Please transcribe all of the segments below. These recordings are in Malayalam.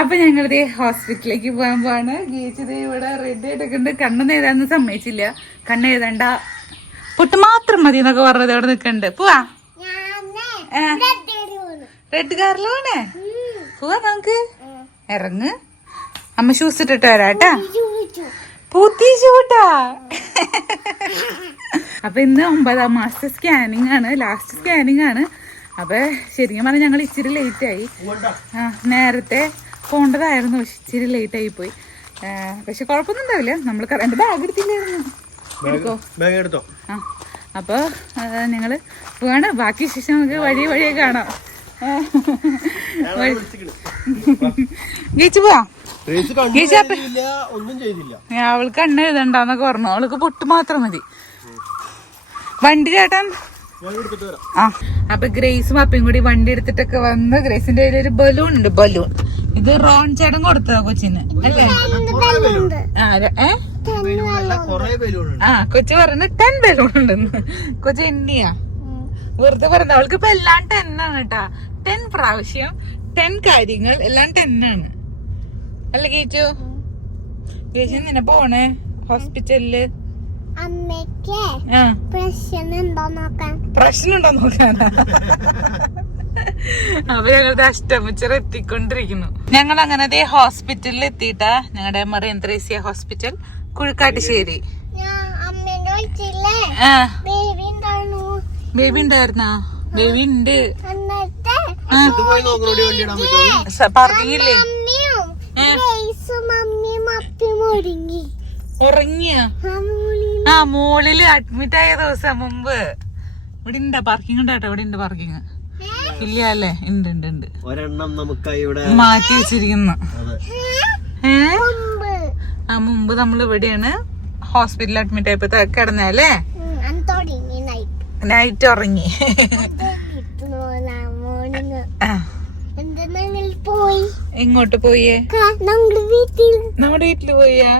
അപ്പൊ ഞങ്ങളിത് ഹോസ്പിറ്റലിലേക്ക് പോകാൻ പോവാണ്. ഗീച്ചത് ഇവിടെ റെഡി ആയിട്ടൊക്കെ ഉണ്ട്. കണ്ണെന്ന് എഴുതാനൊന്നും സമ്മതിച്ചില്ല. കണ്ണ് എഴുതണ്ട, പൊട്ട് മാത്രം മതി എന്നൊക്കെ പറഞ്ഞത് ഇവിടെ നിക്കണ്ട്. പോവാ, റെഡ് കാറിലാണ് പോവാ. നമുക്ക് ഇറങ്ങ്. അമ്മ ഷൂസ് ഇട്ടിട്ട് വരാട്ടാ. പുതിയ ഷൂട്ടാ. അപ്പൊ ഇന്ന് 9ാം മാസത്തെ സ്കാനിങ് ആണ്, ലാസ്റ്റ് സ്കാനിങ് ആണ്. അപ്പൊ ശരിക്കും പറഞ്ഞാൽ ഞങ്ങൾ ഇച്ചിരി ലേറ്റ് ആയി. നേരത്തെ പോണ്ടതായിരുന്നു, പക്ഷെ ഇച്ചിരി ലേറ്റ് ആയി പോയി. പക്ഷെ കുഴപ്പമൊന്നും ഉണ്ടാവില്ല. നമ്മൾ എന്റെ ബാഗ് എടുത്തില്ലായിരുന്നു. എടുത്തോ? ആ, അപ്പൊ ഞങ്ങള് പോവാണ്. ബാക്കി ശേഷം നമുക്ക് വഴിയെ കാണാം. ഗീച്ചു പോവാ. അവൾക്ക് കണ്ണ് എഴുതണ്ടെന്നൊക്കെ പറഞ്ഞു. അവൾക്ക് പൊട്ട് മാത്രം മതി. വണ്ടി ചേട്ടൻ. ആ, അപ്പൊ ഗ്രേസും അപ്പയും കൂടി വണ്ടി എടുത്തിട്ടൊക്കെ വന്ന്. ഗ്രേസിന്റെ കയ്യിൽ ഒരു ബലൂൺ ഉണ്ട്. ബലൂൺ ഇത് റോൺ ചേട്ടൻ കൊടുത്തതാ കൊച്ചിന് അല്ലേ? കൊച്ചു പറഞ്ഞു 10 ബലൂൺ ഉണ്ടെന്ന്. കൊച്ചു എണ്ണിയാ വെറുതെ പറഞ്ഞ. അവൾക്ക് ഇപ്പൊ എല്ലാം 10 ആണ് കേട്ടാ. 10 പ്രാവശ്യം 10 കാര്യങ്ങൾ എല്ലാം 10 ആണ് അല്ല ഗീച്ചു? ഗീച്ചു നിന്നെ പോണേ ഹോസ്പിറ്റലില്? പ്രശ്നമുണ്ടോ നോക്കാനാ? അപ്പൊ ഞങ്ങളുടെ അഷ്ടമിച്ചർ എത്തിക്കൊണ്ടിരിക്കുന്നു. ഞങ്ങൾ അങ്ങനെ അതേ ഹോസ്പിറ്റലിൽ എത്തിയിട്ടാ. ഞങ്ങളുടെ മറിയം ത്രേസ്യ ഹോസ്പിറ്റൽ, കുഴിക്കാട്ടുശ്ശേരി. ബേബി ഉണ്ടായിരുന്നാ? ബേബി ഉണ്ട്. പറഞ്ഞില്ലേ? ഉറങ്ങിയ? ആ, മോളില് അഡ്മിറ്റ് ആയ ദിവസം മുമ്പ്. ഇവിടെ ഉണ്ടാ പാർക്കിംഗ്? ഉണ്ടാട്ടോ, ഇവിടെ ഉണ്ട് പാർക്കിംഗ്. ഇല്ല അല്ലേ? ഉണ്ട്. ഒരെണ്ണം നമുക്ക് ഇവിടെ മാറ്റി വെച്ചിരിക്കുന്നു. ആ, മുമ്പ് നമ്മൾ ഇവിടെയാണ് ഹോസ്പിറ്റലിൽ അഡ്മിറ്റ് ആയപ്പോ കിടന്നല്ലേ? നൈറ്റ് ഉറങ്ങി. എങ്ങോട്ട് പോയേ? നമ്മുടെ വീട്ടില് പോയാ?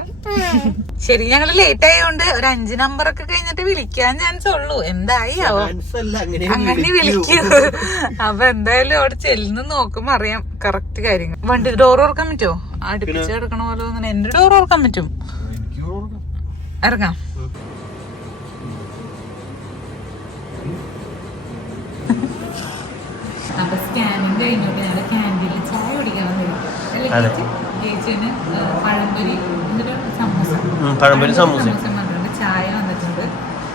ശരി, ഞങ്ങള് ലേറ്റ് ആയതുകൊണ്ട് ഒരു 5 നമ്പറൊക്കെ കഴിഞ്ഞിട്ട് വിളിക്കാൻ ചാൻസ് ഉള്ളൂ. എന്തായാവോ അങ്ങനെ വിളിക്കൂ. അപ്പൊ എന്തായാലും അവിടെ ചെല്ലുന്ന നോക്കുമ്പോ അറിയാം കറക്റ്റ് കാര്യങ്ങൾ. വണ്ടി ഡോർ ഓർക്കാൻ പറ്റുമോ? അടുപ്പിച്ച് കിടക്കണ പോലെ തോന്നുന്നു. എന്റെ ഡോർ ഓർക്കാൻ പറ്റും. ഇറങ്ങാം. അപ്പൊ സ്കാനിങ് കഴിഞ്ഞോട്ട് ഞങ്ങൾ ക്യാൻറ്റീനിൽ ചായ കുടിക്കാൻ ചേച്ചിന് പഴംപൊരി എന്നിട്ട് സമൂസ പറഞ്ഞിട്ടുണ്ട്. ചായ വന്നിട്ടുണ്ട്.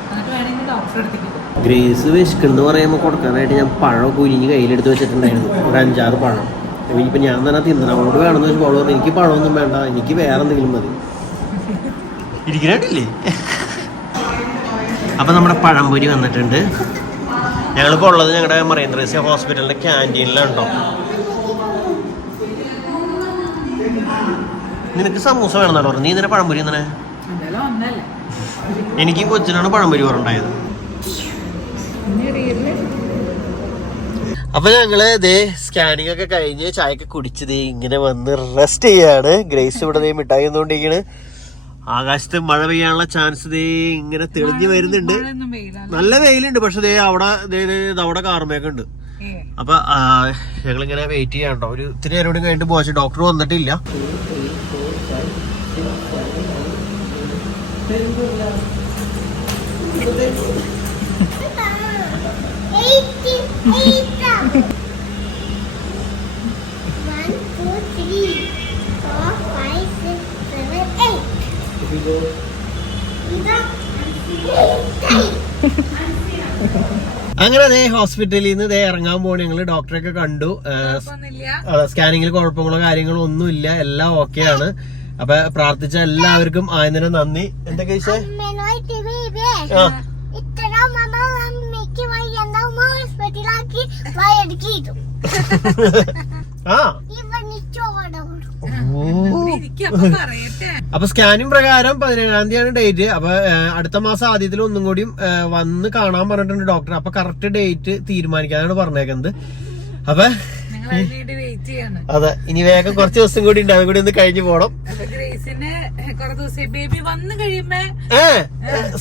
എന്നിട്ട് വേണമെങ്കിൽ ഡോക്ടറെ അടുത്തേക്ക് പോകും. ഗ്രേസ് വിശക്കെന്ന് പറയുമ്പോൾ കൊടുക്കാനായിട്ട് ഞാൻ പഴം കുരിഞ്ഞ് കയ്യിലെടുത്ത് വെച്ചിട്ടുണ്ടായിരുന്നു. ഒരു 5-6 പഴം. ഇനിയിപ്പോൾ ഞാൻ തന്നെ തിന്നണം. അവളോട് വേണമെന്ന് വെച്ചാൽ അവളോട് എനിക്ക് പഴമൊന്നും വേണ്ട, എനിക്ക് വേറെ എന്തെങ്കിലും മതി. ഇരിക്കണില്ലേ? അപ്പം നമ്മുടെ പഴംപൊരി വന്നിട്ടുണ്ട്. ഞങ്ങളിപ്പോൾ ഉള്ളത് ഞങ്ങളുടെ മറിയം ത്രേസ്യ ഹോസ്പിറ്റലിന്റെ ക്യാൻറ്റീനിലാണ് കേട്ടോ. നിനക്ക് സമൂസ വേണമെന്നാണ് പറഞ്ഞത്. നീ ഇന്നലെ പഴംപൊരി തന്നെ? എനിക്കും കൊച്ചിനാണ് പഴംപൊരി പറഞ്ഞുണ്ടായത്. അപ്പൊ ഞങ്ങള് ഇതേ സ്കാനിങ് ഒക്കെ കഴിഞ്ഞ് ചായയൊക്കെ കുടിച്ചത് ഇങ്ങനെ വന്ന് റെസ്റ്റ് ചെയ്യാണ്. ഗ്രേസ് ഇവിടെ മിഠായി തന്നുകൊണ്ടിരിക്കണ്. ആകാശത്ത് മഴ പെയ്യാനുള്ള ചാൻസ് ദേ ഇങ്ങനെ തെളിഞ്ഞു വരുന്നുണ്ട്. നല്ല വെയിലുണ്ട്, പക്ഷെ ദേ അവിടെ കാർമയൊക്കെ ഉണ്ട്. അപ്പൊ ഞങ്ങളിങ്ങനെ വെയിറ്റ് ചെയ്യാണ്ടോ. ഒരു ഇത്തിരി നേരം കൂടി കഴിഞ്ഞിട്ട് പോവാ. ഡോക്ടർ വന്നിട്ടില്ല. അങ്ങനെ അതേ ഹോസ്പിറ്റലിൽ നിന്ന് ഇറങ്ങാൻ പോകണം. ഞങ്ങള് ഡോക്ടറെയൊക്കെ കണ്ടു. സ്കാനിങ്ങിൽ കുഴപ്പങ്ങളോ കാര്യങ്ങളോ ഒന്നുമില്ല, എല്ലാം ഓക്കെ ആണ്. അപ്പൊ പ്രാർത്ഥിച്ച എല്ലാവർക്കും ആദ്യം നന്ദി. എന്തൊക്കെ അപ്പൊ സ്കാനിങ് പ്രകാരം 17-ാം തീയതിയാണ് ഡേറ്റ്. അപ്പൊ അടുത്ത മാസം ആദ്യത്തിൽ ഒന്നും കൂടി വന്ന് കാണാൻ പറഞ്ഞിട്ടുണ്ട് ഡോക്ടർ. അപ്പൊ കറക്റ്റ് ഡേറ്റ് തീരുമാനിക്കാനാണ് പറഞ്ഞേക്കുന്നത്. അപ്പൊ അതെ, ഇനി വേഗം കുറച്ച് ദിവസം കൂടി ഉണ്ട്. അതും കൂടി ഒന്ന് കഴിഞ്ഞു പോണം.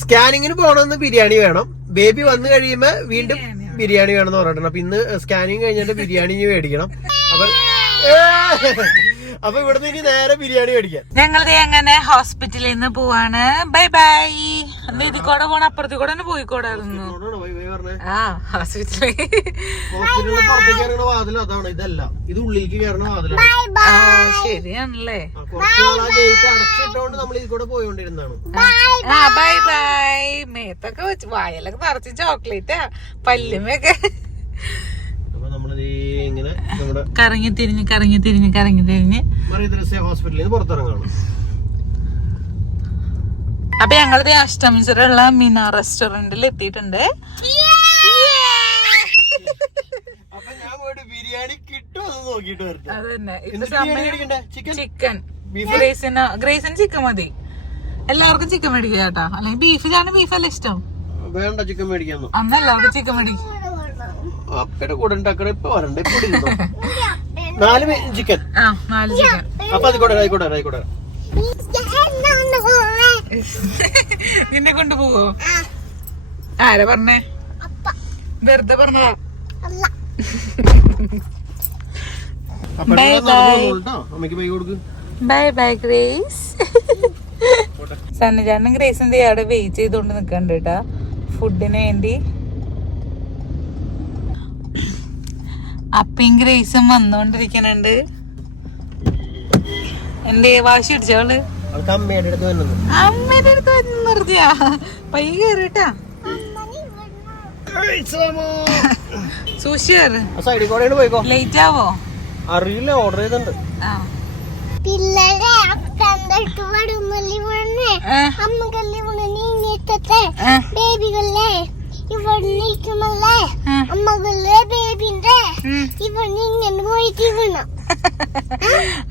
സ്കാനിങ്ങിന് പോണമെന്ന് ബിരിയാണി വേണം. ബേബി വന്നു കഴിയുമ്പോ വീണ്ടും ബിരിയാണി വേണമെന്ന് പറഞ്ഞിട്ടുണ്ട്. അപ്പൊ ഇന്ന് സ്കാനിങ് കഴിഞ്ഞിട്ട് ബിരിയാണി മേടിക്കണം. അപ്പൊ അപ്പൊ ഇവിടുന്ന് ഇനി നേരെ ബിരിയാണി മേടിക്കാം. ഞങ്ങളിത് അങ്ങനെ ഹോസ്പിറ്റലിൽ നിന്ന് പോവാണ്. Bye bye. ഇതിൽ കൂടെ പോണ അപ്പുറത്തിൽ കൂടെ തന്നെ പോയിക്കോടായിരുന്നു. ആ ഹോസ്പിറ്റലിൽ പുറത്തേക്ക് ഇറങ്ങണ വാതിൽ അതാണ്, ഇതല്ല ഇത് ഉള്ളിലേക്ക് കയറണ വാതിലാണ്. ശരിയാണല്ലേ. ഗേറ്റ് അടച്ചിട്ടോണ്ട് നമ്മൾ ഇതിൽ കൂടെ പോയോണ്ടിരുന്നാണ്. Bye bye. മേത്തൊക്കെ വെച്ച് വായലൊക്കെ നിറച്ച് ചോക്ലേറ്റാ പല്ലുമൊക്കെ. അപ്പൊ നമ്മളിത് ഇങ്ങനെ നമ്മുടെ കറങ്ങി തിരിഞ്ഞ് ഹോസ്പിറ്റലിൽ നിന്ന് പുറത്തിറങ്ങാണ്. അപ്പൊ ഞങ്ങളിത് അഷ്ടമിച്ചിട്ടുള്ള മീന റെസ്റ്റോറന്റിൽ എത്തിയിട്ടുണ്ട്. അപ്പൊ ഞാൻ പോയിട്ട് ബിരിയാണി കിട്ടുമെന്ന് നോക്കിട്ട് വരട്ടെ. അതന്നെ ചിക്കൻ ഗ്രേസിന് ചിക്കൻ മതി. എല്ലാവർക്കും ചിക്കൻ മേടിക്കുക കേട്ടാ. അല്ലെങ്കിൽ ബീഫിലാണ് ബീഫല്ല ഇഷ്ടം. വേണ്ട ചിക്കൻ മേടിക്കാന്ന്. അന്ന് എല്ലാവർക്കും ചിക്കൻ മേടിക്കും. അപ്പയുടെ കൂടെ ഉണ്ടാക്കണ ഇപ്പൊ വരണ്ട. 4 ചിക്കൻ. 4 ചിക്കൻ. അപ്പൊ ആയിക്കോട്ടെ. നിന്നെ കൊണ്ട് പോവോ? ആരാ പറഞ്ഞേ? വെറുതെ പറഞ്ഞതാ. Bye bye Grace. സണ്ണിചാണ്ടും ഗ്രേസ് എന്ത് അവിടെ വെയിറ്റ് ചെയ്തോണ്ട് നിക്കണ്ട് കേട്ടാ ഫുഡിന് വേണ്ടി. അപ്പയും ഗ്രേസും വന്നോണ്ടിരിക്കണുണ്ട്. എന്തേ വാശി പിടിച്ചോള്? അമ്മയുടെ അടുത്ത് നിർത്തിയാ പയ്യ കേറിട്ടാ. സൂഷ്യർ ലേറ്റ് ആവോ? അറിയില്ല, ഓർഡർ ചെയ്തിട്ടുണ്ട്.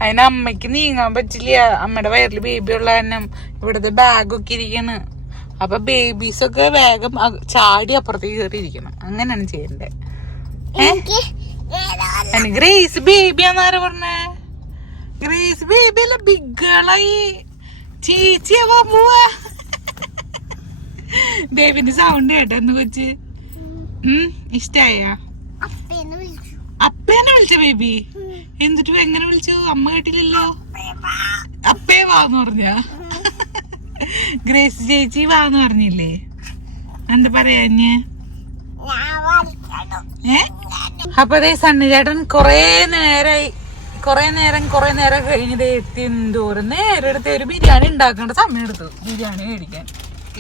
അതിന് അമ്മക്ക് നീങ്ങാൻ പറ്റില്ല. അമ്മയുടെ വയറില് ബേബി ഉള്ള കാരണം ഇവിടുത്തെ ബാഗൊക്കെ ഇരിക്കണ്. അപ്പൊ ബേബീസൊക്കെ വേഗം ചാടി അപ്പുറത്തേക്ക് കയറിയിരിക്കണം. അങ്ങനെയാണ് ചെയ്യണ്ടേ. ഗ്രേസ് ബേബിയാന്നാരാ പറഞ്ഞേ? ഗ്രേസ് ബേബി അല്ല, ബിഗ് ഗേളായി. ചേച്ചിയാവാ പോവാ. ബേബിന്റെ സൗണ്ട് കേട്ടെന്ന് കൊച്ച് ഇഷ്ടായ? അപ്പേനെ വിളിച്ച ബേബി? എന്നിട്ട് എങ്ങനെ വിളിച്ചു? അമ്മ കേട്ടില്ലല്ലോ. അപ്പേ വാന്ന് പറഞ്ഞ? ഗ്രേസ് ചേച്ചി വാന്ന് പറഞ്ഞില്ലേ? എന്താ പറയാഞ്ഞ്? അപ്പൊ അതേ സണ്ണിചേട്ടൻ കൊറേ നേരം കഴിഞ്ഞത് എത്തി. എന്തോരം നേരം എടുത്ത് ഒരു ബിരിയാണി ഉണ്ടാക്കേണ്ട സമയം എടുത്തു ബിരിയാണി മേടിക്കാൻ.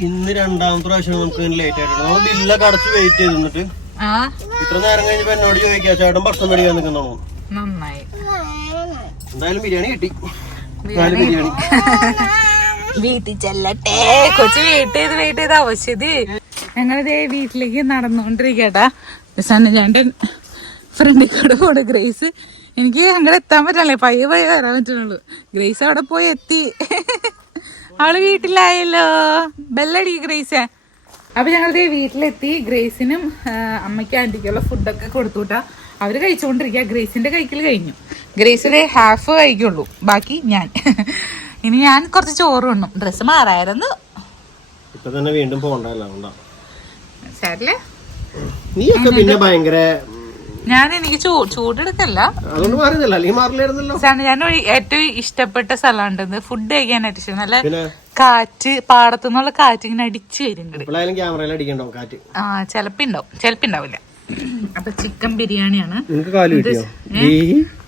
ഇന്ന് 2ാമത്തെ പ്രാവശ്യം നമുക്ക് ലേറ്റ് ആയിട്ട് നമ്മൾ ബില്ലൊക്കെ അടച്ച് വെയിറ്റ് ചെയ്ത് നിന്നിട്ട് ഇത്ര നേരം കഴിഞ്ഞപ്പോ എന്നോട് ചോദിക്കാ ചേട്ടൻ ഭക്ഷണം മേടിക്കാൻ നിൽക്കുന്നോ. നന്നായി. എന്തായാലും ബിരിയാണി കിട്ടി. 4 ബിരിയാണി. വീട്ടിൽ ചെല്ലട്ടെ. കൊച്ചു വെയിറ്റ് ചെയ്ത് ആവശ്യത്. ഞങ്ങളിതേ വീട്ടിലേക്ക് നടന്നുകൊണ്ടിരിക്കട്ടാ. സണ്ണിചാണ്ടൻ ഫ്രണ്ടിൽ കൂടെ പോണ ഗ്രേസ്. എനിക്ക് അങ്ങോട്ട് എത്താൻ പറ്റല്ലേ, പയ്യെ വരാൻ പറ്റുള്ളൂ. ഗ്രേസ് അവിടെ പോയി എത്തി. അവള് വീട്ടിലായല്ലോ. ബെല്ലടി ഗ്രേസ്. അപ്പൊ ഞങ്ങളിതേ വീട്ടിലെത്തി. ഗ്രേസിനും അമ്മയ്ക്കും ആന്റിക്കുള്ള ഫുഡൊക്കെ കൊടുത്തുവിട്ടാ. അവര് കഴിച്ചുകൊണ്ടിരിക്കുക. ഗ്രേസിന്റെ കഴിക്കൽ കഴിഞ്ഞു. ഗ്രേസിലെ ഹാഫ് കഴിക്കുള്ളൂ, ബാക്കി ഞാൻ. ഇനി ഞാൻ കുറച്ച് ചോറ് ഉണ്ണും. ഡ്രസ്സ് മാറായിരുന്നു. ഇപ്പൊ തന്നെ വീണ്ടും പോകണ്ടല്ലോ. സാരില്ലേ, നീയൊക്കെ പിന്നെ ഭയങ്കര. ഞാൻ എനിക്ക് ചൂടെടുക്കല്ല. ഞാൻ ഏറ്റവും ഇഷ്ടപ്പെട്ട സ്ഥലമുണ്ടെന്ന് ഫുഡ് കഴിക്കാനായിട്ട് ഇഷ്ടം. നല്ല കാറ്റ്, പാടത്തുനിന്നുള്ള കാറ്റ് ഇങ്ങനെ അടിച്ചു വരുന്നുണ്ട്. ചെലപ്പോ ഉണ്ടാവില്ല. അപ്പൊ ചിക്കൻ ബിരിയാണിയാണ്.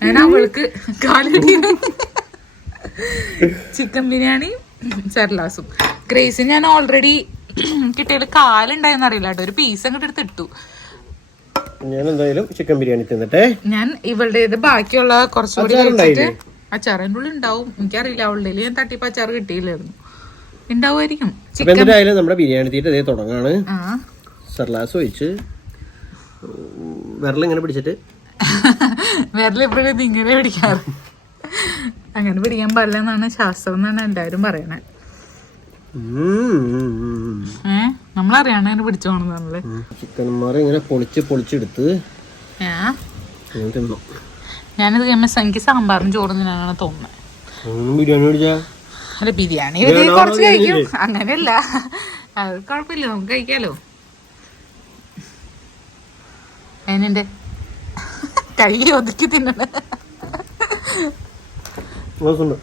ഞാൻ അവൾക്ക് കാല് കിട്ടിയത്. ചിക്കൻ ബിരിയാണി ചെർലാസും. ഗ്രേസ് ഞാൻ ഓൾറെഡി കിട്ടിയത് കാലുണ്ടായെന്ന് അറിയില്ല കേട്ടോ. ഒരു പീസ് അങ്ങോട്ട് എടുത്തിട്ടു. ഞാൻ എന്തായാലും ചിക്കൻ ബിരിയാണി തിന്നട്ടെ. ഞാൻ ഇവളുടേത് ബാക്കിയുള്ള കുറച്ചുകൂടി അച്ചാറിന്റെ ഉള്ളിൽ ഉണ്ടാവും. എനിക്കറിയില്ല, അവളുടെ ഞാൻ തട്ടിപ്പ് അച്ചാർ കിട്ടിയില്ലായിരുന്നു. ഉണ്ടാവുമായിരിക്കും. എന്തായാലും നമ്മുടെ ബിരിയാണി തീറ്റ അതേ തുടങ്ങാണ്. സർലാസ് ഒഴിച്ച് വിരലിങ്ങനെ പിടിച്ചിട്ട്. വിരലെപ്പോഴും ഇങ്ങനെ പിടിക്കാറ്. അങ്ങനെ പിടിക്കാൻ പാടില്ല എന്നാണ് ശാസ്ത്രം എന്നാണ് എല്ലാവരും പറയണേ. നമ്മളറിയാണ്ട് അങ്ങനെ പിടിച്ചു പോണെന്നല്ലേ. ചിക്കൻ ഇങ്ങനെ പൊളിച്ചെടുത്ത് ഞാനിത് എനിക്ക് സാമ്പാറിന് ചോറ് തിന്നാനാണ് തോന്നുന്നത്. ബിരിയാണി അല്ല, ബിരിയാണി കുറച്ച് കഴിക്കും. അങ്ങനെയല്ല, അത് കുഴപ്പമില്ല, നമുക്ക് കഴിക്കാലോ. അതിനെന്റെ കൈ ഒതുക്കി തിന്നണ. ദിവസമുണ്ട്.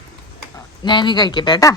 ഞാൻ കഴിക്കട്ടെ കേട്ടാ.